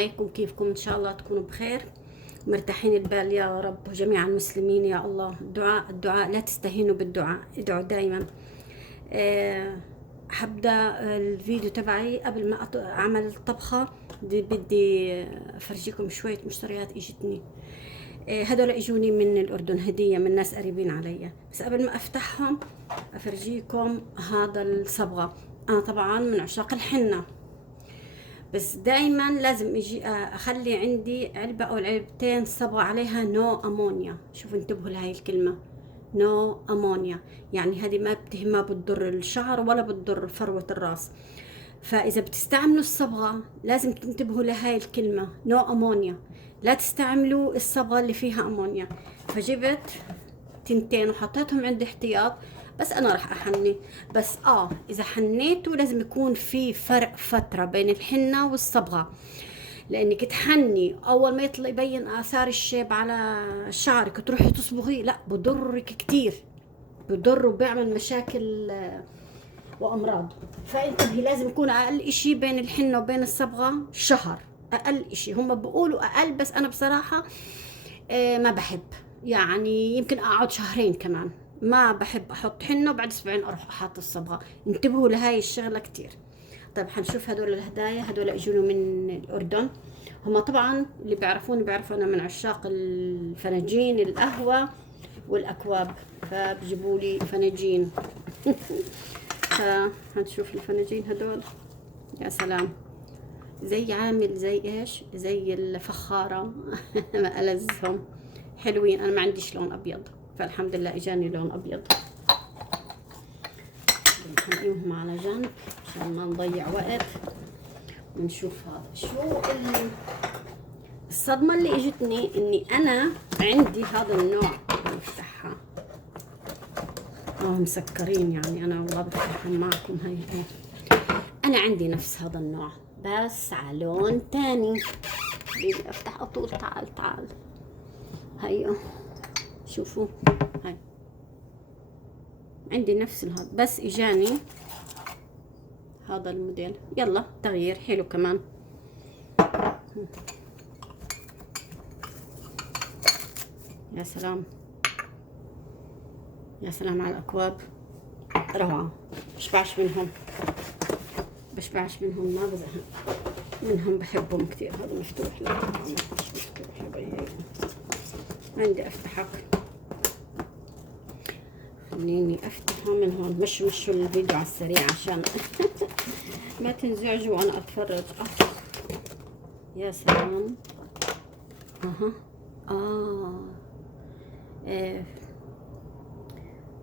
عليكم، كيفكم؟ ان شاء الله تكونوا بخير مرتاحين البال يا رب، وجميع المسلمين يا الله. الدعاء لا تستهينوا بالدعاء، ادعوا دائما. حبدأ الفيديو تبعي قبل ما اعمل الطبخة. بدي افرجيكم شوية مشتريات اجتني. هدول اجوني من الاردن هدية من ناس قريبين علي، بس قبل ما افتحهم افرجيكم هذا الصبغة. انا طبعا من عشاق الحنة، بس دائما لازم اجي اخلي عندي علبة او علبتين صبغة عليها نو امونيا. شوفوا انتبهوا لهي الكلمة، نو امونيا، يعني هذه ما بتضر الشعر ولا بتضر فروة الراس. فاذا بتستعملوا الصبغة لازم تنتبهوا لهاي الكلمة، نو امونيا. لا تستعملوا الصبغة اللي فيها امونيا. فجبت تنتين وحطيتهم عندي احتياط، بس انا راح احني. بس اذا حنيتوا لازم يكون في فرق فترة بين الحنة والصبغة، لانك تحني اول ما يطلع يبين اثار الشيب على شعرك تروحي تصبغيه، لا بضرك كتير، بضر وبيعمل مشاكل وامراض. فانتبهي، لازم يكون اقل اشي بين الحنة وبين الصبغة شهر، اقل اشي. هم بيقولوا اقل، بس انا بصراحة ما بحب، يعني يمكن اقعد شهرين كمان. ما بحب احط حنة وبعد اسبوعين اروح احط الصبغة. انتبهوا لهاي الشغلة كتير. طيب حنشوف هدول الهدايا. هدول اجوني من الاردن. هم طبعا اللي بيعرفوني بيعرفوا انا من عشاق الفناجين القهوة والاكواب، فبجيبوا لي فناجين. فهنشوف الفناجين هدول. يا سلام، زي عامل زي ايش، زي الفخارة. ما ألذهم، حلوين. انا ما عنديش لون ابيض، فالحمد لله اجاني لون ابيض. بنحطيهم على جنب عشان ما نضيع وقت. ونشوف هذا شو الصدمة اللي اجتني، اني انا عندي هذا النوع. بفتحها مسكرين، يعني انا والله بفتحهم معكم. هاي انا عندي نفس هذا النوع بس على لون تاني. بدي افتح اطول. تعال هيو شوفوا، هاي عندي نفس هذا، بس اجاني هذا الموديل. يلا تغيير حلو كمان. يا سلام، يا سلام على الاكواب، روعة. بشبعش منهم، ما بزهق منهم، بحبهم كثير. هذا مفتوح، لا مش مفتوح. عندي افتحك، خليني افتحه من هون. مش الفيديو على السريع عشان ما تنزعجوا وانا اتفرج. يا سلام.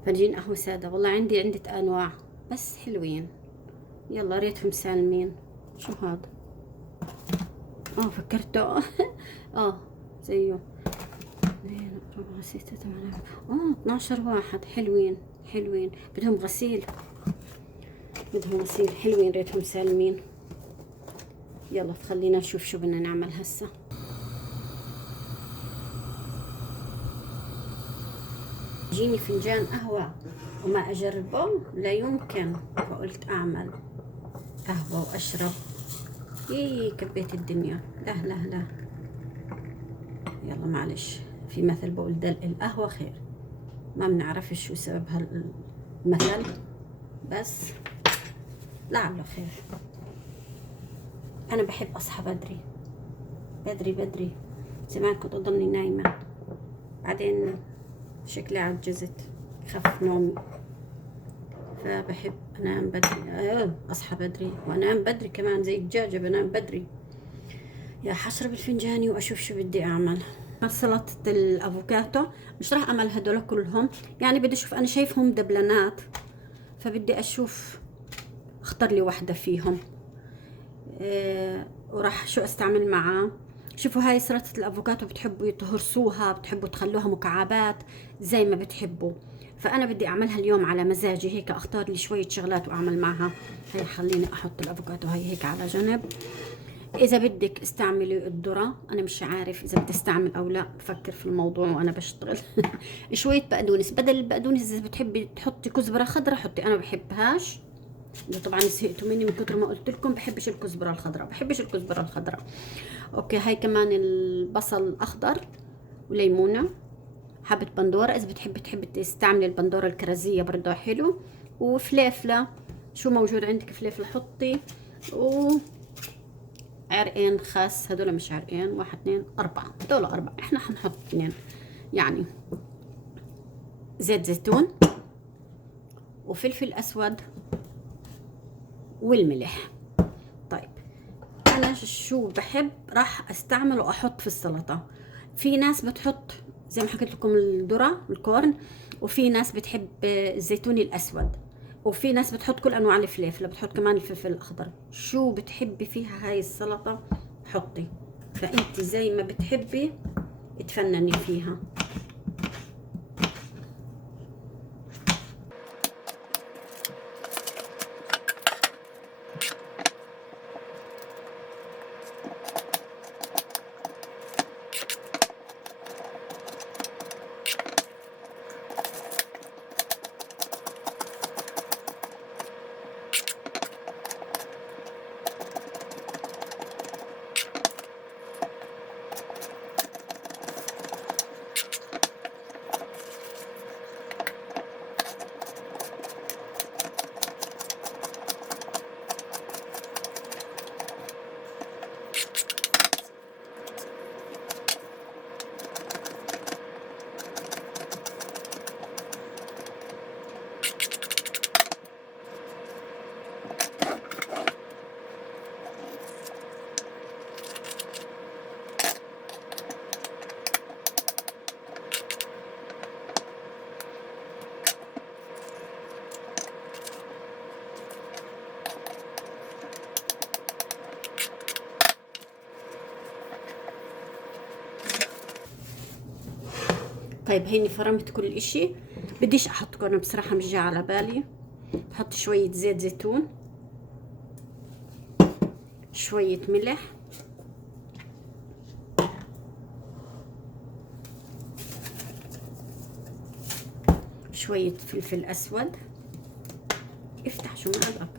فنجين قهوة سادة. والله عندي عدة انواع بس حلوين. يلا ريتهم سالمين. شو هذا؟ فكرته. زيه 2 4 6 8 12 واحد. حلوين. بدهم غسيل، حلوين، ريتهم سالمين. يلا خلينا نشوف شو بدنا نعمل هسه. جيني فنجان قهوة وما اجربه، لا يمكن. فقلت اعمل قهوة واشرب. كبيت الدنيا. لا يلا معلش، في مثل بقول دلق القهوة خير. ما بنعرفش شو سبب هالمثل، بس لعله خير. انا بحب اصحى بدري. زمان كنت اضلني نايمة، بعدين شكلي عجزت، خف نومي، فبحب انام بدري. اصحى بدري وانام بدري كمان، زي الدجاجة بنام بدري. يا حشرب الفنجاني واشوف شو بدي اعمل. سلطة الافوكاتو مش راح اعمل هدول كلهم، يعني بدي اشوف. انا شايفهم دبلانات، فبدي اشوف اختار لي واحدة فيهم. وراح شو استعمل معاه. شوفوا هاي سلطة الافوكاتو، بتحبوا تهرسوها، بتحبوا تخلوها مكعبات زي ما بتحبوا. فانا بدي اعملها اليوم على مزاجي، هيك اختار لي شوية شغلات واعمل معها. هي خليني احط الافوكاتو هاي هيك على جنب. اذا بدك استعملي الذرة، انا مش عارف اذا بتستعمل او لا، بفكر في الموضوع وانا بشتغل. شوية بقدونس، بدل البقدونس اذا بتحبي تحطي كزبرة خضراء حطي. انا بحبهاش، طبعا زهقتوا مني من كتر ما قلت لكم بحبش الكزبرة الخضراء. اوكي، هاي كمان البصل الاخضر وليمونه، حبة بندورة إذا تحبي تستعملي البندورة الكرزية برضه حلو، وفليفلة، شو موجود عندك فليفلة حطي، وعرقين خس، هدول مش عرقين، واحد اثنين أربعة، هدول أربعة، إحنا حنحط اثنين يعني. زيت زيتون وفلفل أسود والملح. طيب أنا شو بحب راح أستعمل وأحط في السلطة. في ناس بتحط زي ما حكيت لكم الذرة الكورن، وفي ناس بتحب الزيتون الأسود، وفي ناس بتحط كل أنواع الفلفل، بتحط كمان الفلفل الأخضر. شو بتحبي فيها هاي السلطة حطي، فأنت زي ما بتحبي تفنني فيها. طيب هيني فرمت كل اشي، بديش احط، انا بصراحة مش جاي على بالي. بحط شوية زيت زيتون، شوية ملح، شوية فلفل اسود. افتح شو معلقك.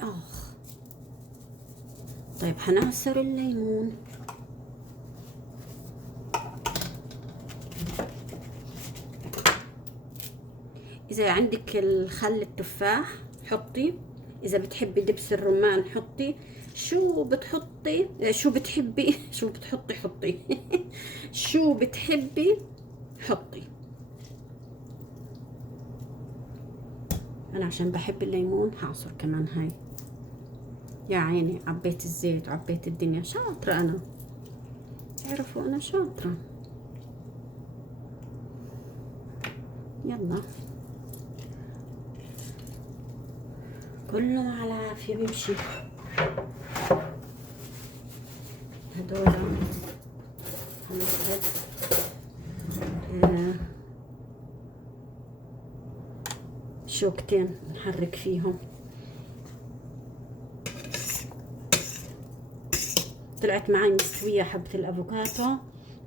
اخ. طيب حنعصر الليمون. اذا عندك الخل التفاح حطي، اذا بتحبي دبس الرمان حطي، شو بتحطي شو بتحبي شو بتحطي حطي شو بتحبي حطي. انا عشان بحب الليمون هعصر كمان هاي. يا عيني عبيت الزيت وعبيت الدنيا، شاطرة انا، تعرفوا انا شاطرة. يلا كله على عافية بيمشي. هدول هناخد شوكتين نحرك فيهم. طلعت معي مستوية حبة الأفوكاتو،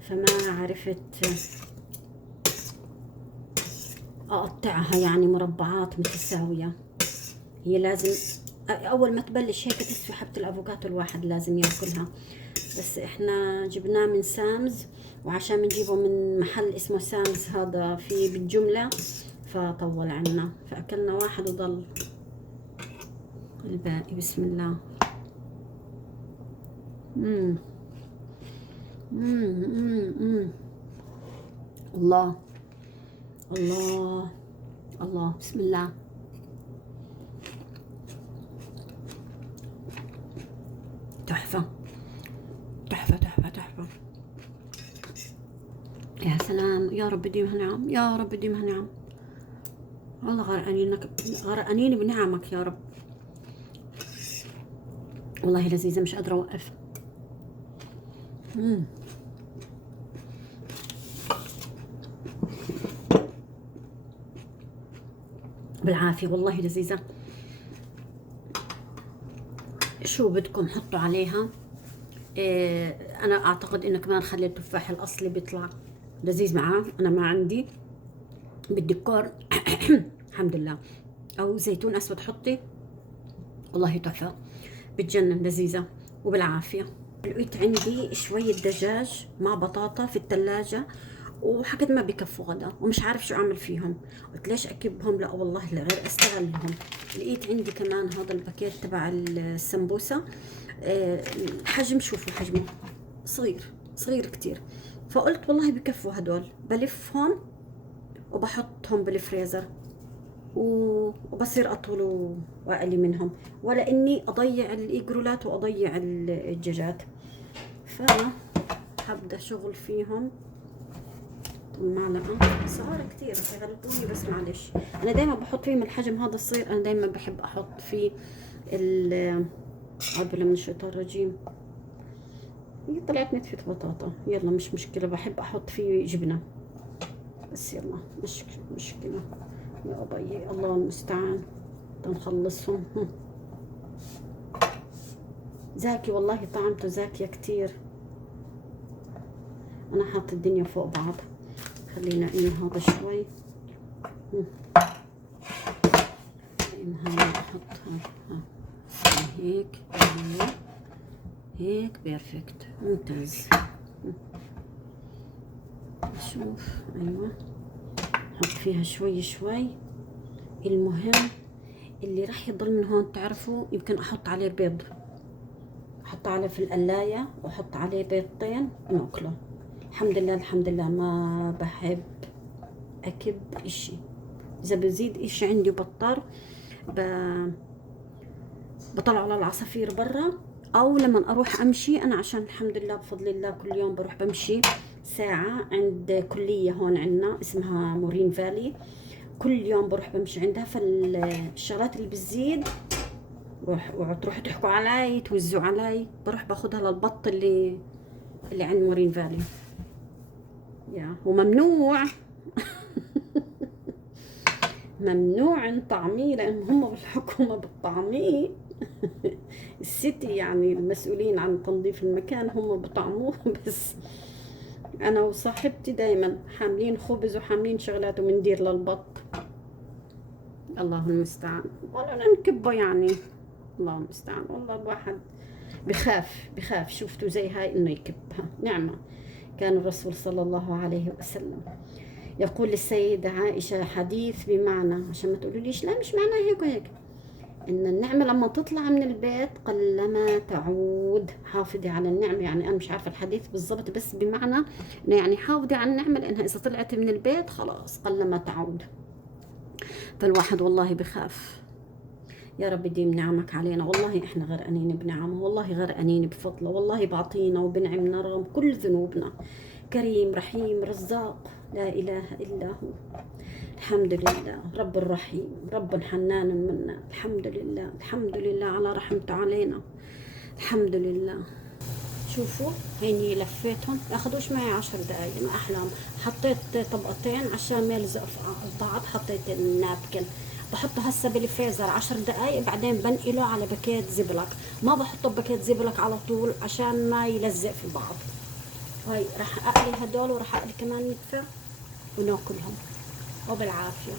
فما عرفت أقطعها يعني مربعات متساوية. هي لازم أول ما تبلش هيك تستوي حبة الأفوكاتو الواحد لازم ياكلها. بس إحنا جبناه من سامز، وعشان بنجيبه من محل اسمه سامز هذا في بالجملة، فطول عنا، فأكلنا واحد وضل الباقي. بسم الله. مم. مم. مم. مم. الله الله الله، بسم الله. تحفة تحفة تحفة تحفة. يا سلام، يا رب ديمها نعم، يا رب ديمها نعم. والله غرقانين بنعمك يا رب. والله لذيذة، مش قادرة أوقف. بالعافية، والله لذيذة. شو بدكم حطوا عليها. أنا أعتقد إنه كمان خلي التفاح الأصلي بيطلع لذيذ معاه، أنا ما عندي بالديكور الحمد لله. أو زيتون أسود حطي، والله تحفة، بتجنن، لذيذة وبالعافية. لقيت عندي شوية دجاج مع بطاطا في الثلاجة، وحكيت ما بكفوا غدا ومش عارف شو اعمل فيهم. قلت ليش اكبهم؟ لا والله غير استغلهم. لقيت عندي كمان هذا الباكيت تبع السمبوسة. الحجم شوفوا حجمه صغير صغير كتير. فقلت والله بكفوا هدول، بلفهم وبحطهم بالفريزر وبصير اطول واقلي منهم، ولا اني اضيع الايجرولات واضيع الدجاجات. فهبدا شغل فيهم. معلقة صغيرة كتير غلطوني بس معلش. انا دايما بحط فيهم الحجم هذا الصغير. انا دايما بحب احط فيه أعوذ بالله من الشيطان الرجيم. هي طلعت نتفة بطاطا، يلا مش مشكلة. بحب احط فيه جبنة بس يلا مش مشكلة. يا أبي الله المستعان تنخلصهم. زاكي والله، طعمته زاكية كتير. انا حاطة الدنيا فوق بعض. خلينا نقيم هذا شوي. نقيم هاي نحطها هيك. هيك بيرفكت ممتاز. شوف ايوه، نحط فيها شوي شوي. المهم اللي راح يضل من هون تعرفوا، يمكن احط عليه بيض، احط عليه في القلاية واحط عليه بيضتين وناكله. الحمد لله الحمد لله، ما بحب اكب اشي. اذا بزيد اشي عندي بضطر بطلع على العصافير برا، او لما اروح امشي. انا عشان الحمد لله بفضل الله كل يوم بروح بمشي ساعة عند كلية هون عندنا اسمها مورين فالي. كل يوم بروح بمشي عندها. فالشغلات اللي بتزيد وتروحوا تحكوا علي توزعوا علي، بروح باخدها للبط اللي عند مورين فالي. يا وممنوع ممنوع نطعميه، لان هم بالحكومة بالطعميه. السيتي يعني المسؤولين عن تنظيف المكان هم بطعموه. بس انا وصاحبتي دايما حاملين خبز وحاملين شغلات ومندير للبط. الله المستعان. ولا نكبه يعني، الله المستعان. والله الواحد بخاف شوفتوا زي هاي انه يكبها نعمة. كان الرسول صلى الله عليه وسلم يقول للسيدة عائشة حديث بمعنى، عشان ما تقولوليش لا مش معناه هيك وهيك، ان النعمة لما تطلع من البيت قلما تعود. حافظي على النعمة. يعني انا مش عارفة الحديث بالضبط، بس بمعنى انه يعني حافظي على النعمة، لانها اذا طلعت من البيت خلاص قلما تعود. فالواحد والله بخاف. يا رب ديم نعمك علينا. والله احنا غرقانين بنعمه، والله غرقانين بفضله، والله بعطينا وبنعمنا رغم كل ذنوبنا. كريم رحيم رزاق لا اله الا هو. الحمد لله رب الرحيم رب حنان منا. الحمد لله الحمد لله على رحمته علينا. الحمد لله. شوفوا هيني لفيتهم، ياخدوش معي 10 دقايق. ما احلام. حطيت طبقتين عشان ما يلزقوا في بعض. حطيت النابكن، بحطه هسه بالفريزر 10 دقايق، بعدين بنقله على باكيت زبلك. ما بحطه بباكيت زبلك على طول عشان ما يلزق في بعض. هاي راح اقلي هدول، وراح اقلي كمان نتفة وناكلهم وبالعافية.